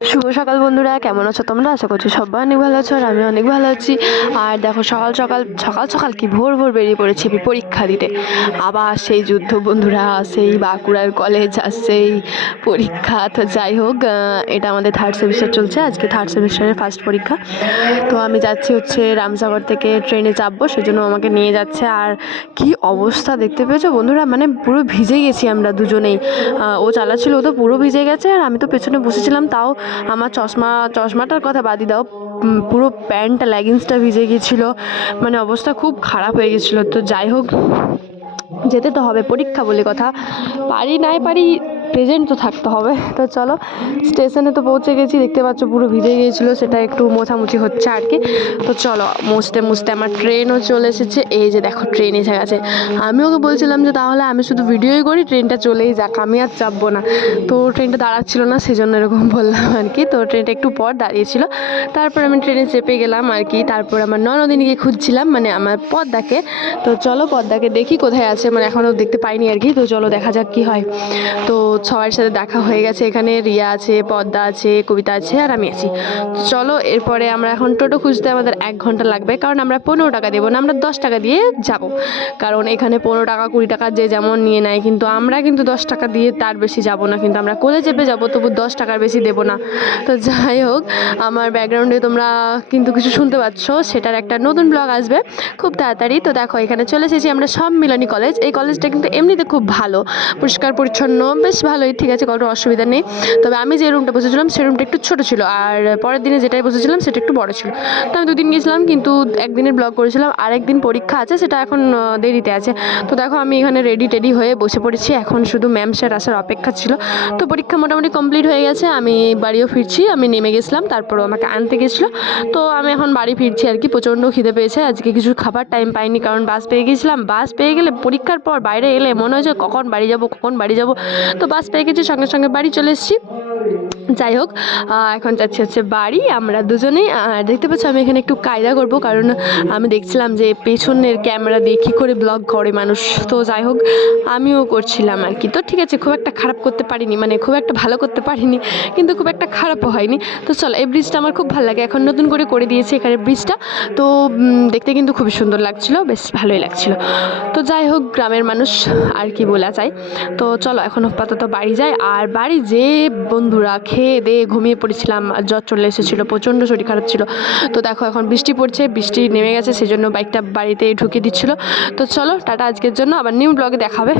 শুভ সকাল বন্ধুরা, কেমন আছো তোমরা? আশা করছি সবাই অনেক ভালো আছো আর আমি অনেক ভালো আছি। আর দেখো সকাল সকাল সকাল সকাল কি ভোর ভোর বেরিয়ে পড়েছি পরীক্ষা দিতে। আবার সেই যুদ্ধ বন্ধুরা, সেই বাঁকুড়ার কলেজ আর সেই পরীক্ষা। তো যাই হোক, এটা আমাদের থার্ড সেমিস্টার চলছে, আজকে থার্ড সেমিস্টারের ফার্স্ট পরীক্ষা। তো আমি যাচ্ছি হচ্ছে রামসাগর থেকে, ট্রেনে চাপবো, সেজন্য আমাকে নিয়ে যাচ্ছে। আর কি অবস্থা দেখতে পেয়েছো বন্ধুরা, মানে পুরো ভিজে গেছি আমরা দুজনেই। ও চালাচ্ছিল, ও তো পুরো ভিজে গেছে আর আমি তো পেছনে বসেছিলাম, তাও আমার চশমাটার কথা বাদই দাও, পুরো প্যান্টটা লেগিংসটা ভিজে গিয়েছিলো, মানে অবস্থা খুব খারাপ হয়ে গেছিলো। তো যাই হোক, যেতে তো হবে, পরীক্ষা বলে কথা, পারি নাই পারি প্রেজেন্ট তো থাকতে হবে। তো চলো, স্টেশনে তো পৌঁছে গেছি, দেখতে পাচ্ছ পুরো ভিজে গিয়েছিলো, সেটা একটু মোছামুছি হচ্ছে আর কি। তো চলো, মুছতে মুছতে আমার ট্রেনও চলে এসেছে। এই যে দেখো, ট্রেন এসে গেছে। আমি ওকে বলছিলাম যে তাহলে আমি শুধু ভিডিওই করি, ট্রেনটা চলেই যাক, আমি আর চাপবো না। তো ট্রেনটা দাঁড়াচ্ছিল না, সেজন্য এরকম বললাম আর কি। তো ট্রেনটা একটু পর দাঁড়িয়েছিল, তারপর আমি ট্রেনে চেপে গেলাম আর কি। তারপর আমার ননদিনীকে খুঁজছিলাম, মানে আমার পদ্মাকে। তো চলো পদ্মাকে দেখি কোথায় আছে, মানে এখনও দেখতে পাইনি আর কি। তো চলো দেখা যাক কি হয়। তো সবার সাথে দেখা হয়ে গেছে, এখানে রিয়া আছে, পদ্মা আছে, কবিতা আছে আর আমি আছি। তো চলো, এরপরে আমরা এখন টোটো খুঁজতে আমাদের 1 ঘন্টা লাগবে, কারণ আমরা 15 টাকা দেবো না, আমরা 10 টাকা দিয়ে যাব। কারণ এখানে 15 টাকা 20 টাকা যে যেমন নিয়ে নেয়, কিন্তু আমরা কিন্তু 10 টাকা দিয়ে তার বেশি যাব না, কিন্তু আমরা কোলে চেপে যাবো, তবু 10 টাকার বেশি দেবো না। তো যাই হোক, আমার ব্যাকগ্রাউন্ডে তোমরা কিন্তু কিছু শুনতে পাচ্ছ, সেটার একটা নতুন ব্লগ আসবে খুব তাড়াতাড়ি। তো দেখো, এখানে চলে এসেছি আমরা সম্মিলনী কলেজ। এই কলেজটা কিন্তু এমনিতে খুব ভালো, পরিষ্কার পরিচ্ছন্ন, বেশ ভালোই, ঠিক আছে, কোনো অসুবিধা নেই। তবে আমি যে রুমটা বসেছিলাম সেই রুমটা একটু ছোটো ছিল, আর পরের দিনে যেটাই বসেছিলাম সেটা একটু বড় ছিল। তো আমি 2 দিন গিয়েছিলাম, কিন্তু একদিনের ব্লগ করেছিলাম, আর একদিন পরীক্ষা আছে, সেটা এখন দেরিতে আছে। তো দেখো, আমি এখানে রেডি টেডি হয়ে বসে পড়েছি, এখন শুধু ম্যাম স্যার আসার অপেক্ষা ছিল। তো পরীক্ষা মোটামুটি কমপ্লিট হয়ে গেছে, আমি বাড়িও ফিরছি, আমি নেমে গেছিলাম, তারপরও আমাকে আনতে গেছিলো। তো আমি এখন বাড়ি ফিরছি আর কি, প্রচণ্ড খিদে পেয়েছে, আজকে কিছু খাবার টাইম পাইনি, কারণ বাস পেয়ে গেছিলাম। বাস পেয়ে গেলে পরীক্ষার পর বাইরে এলে মনে হয়েছে কখন বাড়ি যাব কখন বাড়ি যাব। তো বাস পেয়ে গেছি, সঙ্গে সঙ্গে বাড়ি চলে এসেছি। যাই হোক, এখন যাচ্ছি হচ্ছে বাড়ি আমরা দুজনেই। আর দেখতে পাচ্ছি আমি এখানে একটু কায়দা করব, কারণ আমি দেখছিলাম যে পেছনের ক্যামেরা দিয়ে কী করে ব্লগ করে মানুষ। তো যাই হোক, আমিও করছিলাম আর কি। তো ঠিক আছে, খুব একটা খারাপ করতে পারিনি, মানে খুব একটা ভালো করতে পারিনি, কিন্তু খুব একটা খারাপও হয়নি। তো চলো, এই ব্রিজটা আমার খুব ভালো লাগে, এখন নতুন করে দিয়েছে এখানে ব্রিজটা। তো দেখতে কিন্তু খুবই সুন্দর লাগছিলো, বেশ ভালোই লাগছিলো। তো যাই হোক, গ্রামের মানুষ আর কি বলা যায়। তো চলো, এখন আপাতত বাড়ি যাই। আর বাড়ি যে বন্ধুরা, খেয়ে দিয়ে ঘুমিয়ে পড়েছিলাম, জ্বর চলে এসেছিলো, প্রচণ্ড শরীর খারাপ ছিল। তো দেখো, এখন বৃষ্টি পড়ছে, বৃষ্টি নেমে গেছে, সেজন্য বাইকটা বাড়িতে ঢুকিয়ে দিচ্ছিলো। তো চলো, টাটা আজকের জন্য, আবার নিউ ব্লগে দেখাবে।